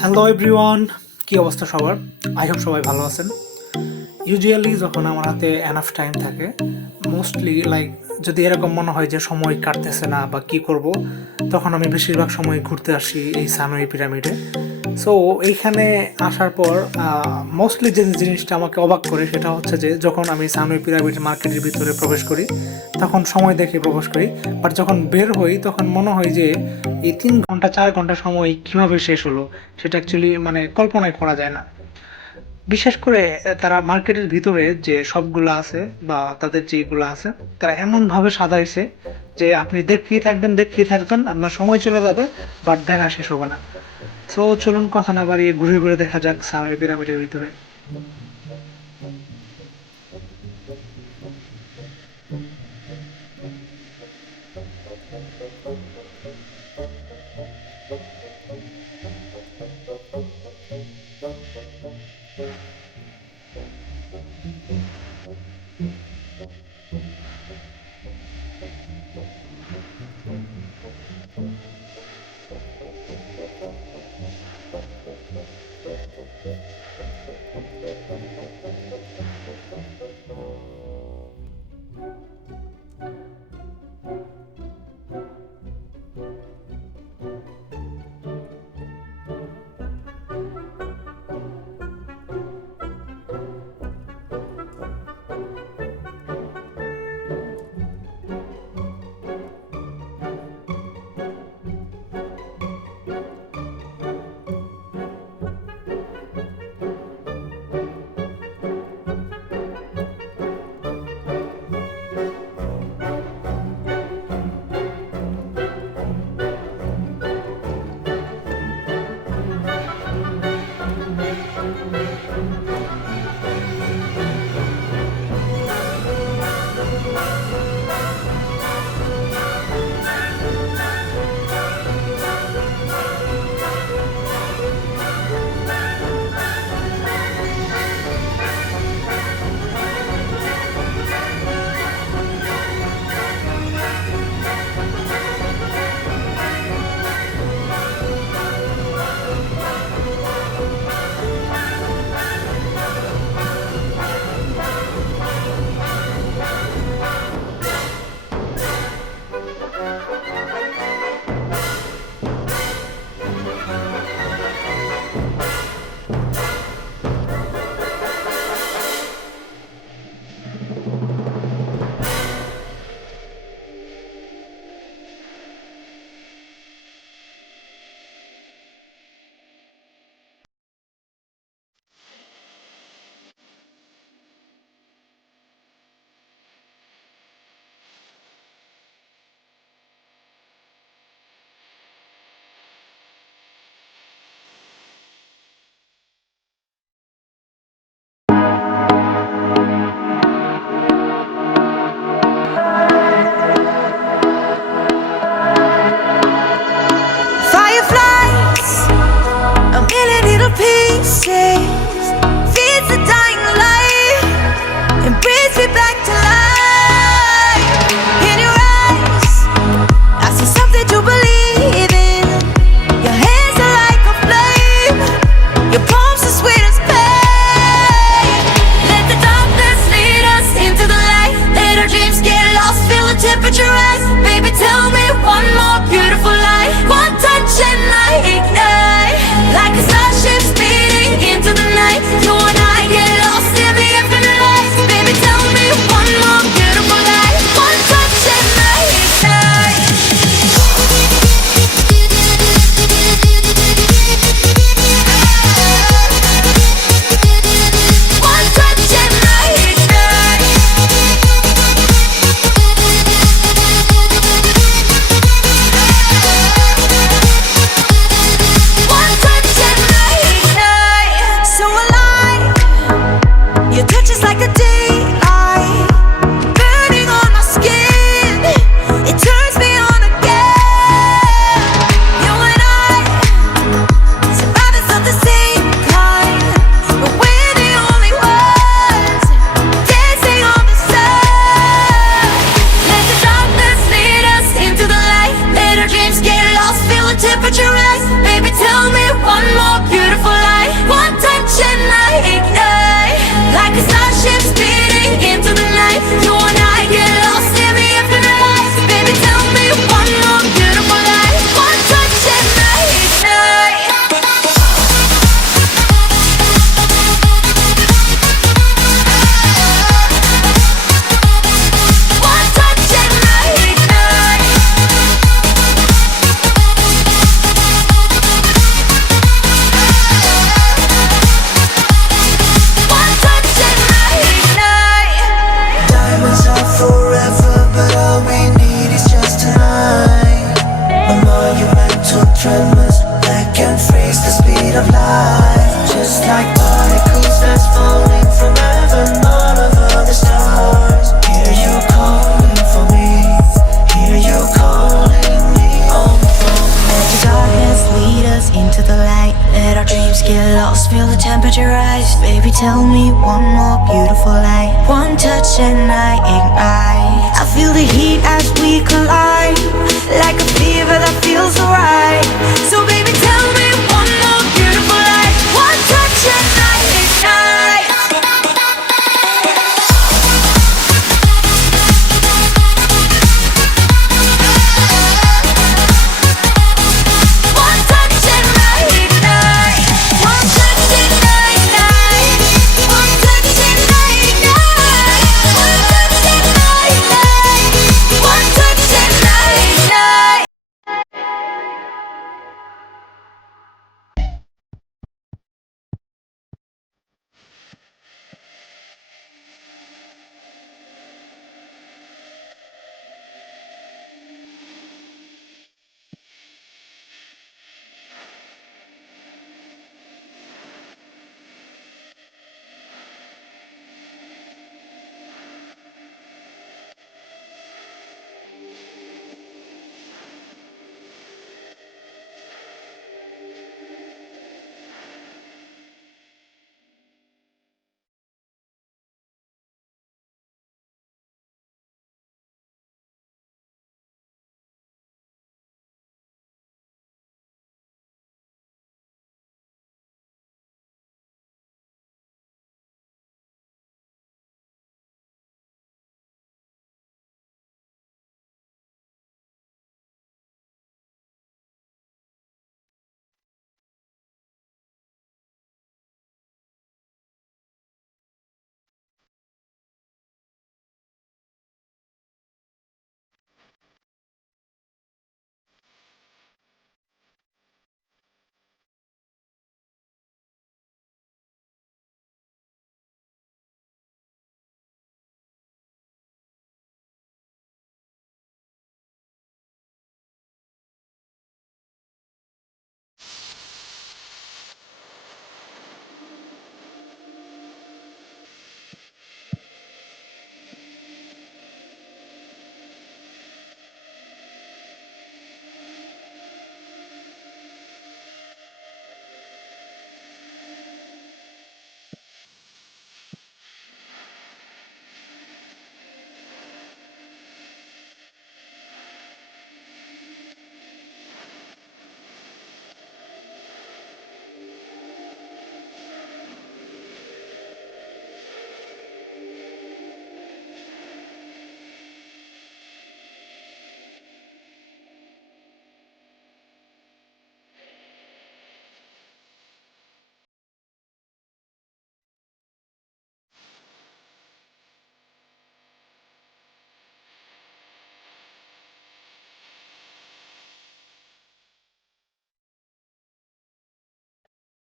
Hello everyone, কি অবস্থা সবার? আই হোপ সবাই ভালো আছেন। ইউজুয়ালি যখন আমার হাতে এনাফ টাইম থাকে, মোস্টলি যদি এরকম মনে হয় যে সময় কাটতেছে না বা কি করব, তখন আমি বেশিরভাগ সময় ঘুরতে আসি এই সানওয়ে পিরামিডে। সো এইখানে আসার পর মোস্টলি যে জিনিসটা আমাকে অবাক করে সেটা হচ্ছে যে যখন আমি সানওয়ে পিরামিড মার্কেটের ভিতরে প্রবেশ করি তখন সময় দেখে প্রবেশ করি, বাট যখন বের হই তখন মনে হয় যে এই 3 ঘন্টা 4 ঘন্টা সময় কীভাবে শেষ হলো সেটা অ্যাকচুয়ালি কল্পনাই করা যায় না। বিশেষ করে তারা মার্কেটের ভিতরে যে সবগুলো আছে বা তাদের যেগুলো আছে তারা এমনভাবে সাজাইছে যে আপনি দেখতেই থাকবেন আপনার সময় চলে যাবে, বাট দেখা শেষ হবে না। সো চলুন কথা না বাড়িয়ে ঘুরে ঘুরে দেখা যাক সানওয়ে পিরামিডের ভিতরে। Fireflies, a million little pieces, feeds the dying light and brings me back to life. In your eyes, I see something to believe in. Your hands are like a flame, your palms are sweet as pain. Let the darkness lead us into the light. Let our dreams get lost, feel the temperature rise. Baby, tell me one more beautiful lie. One touch and I ignite, like a starship speeding into the night. dreams get lost, feel the temperature rise. Baby, tell me one more beautiful lie. One touch and I ignite. I feel the heat as we collide, like a fever that feels alright. So baby,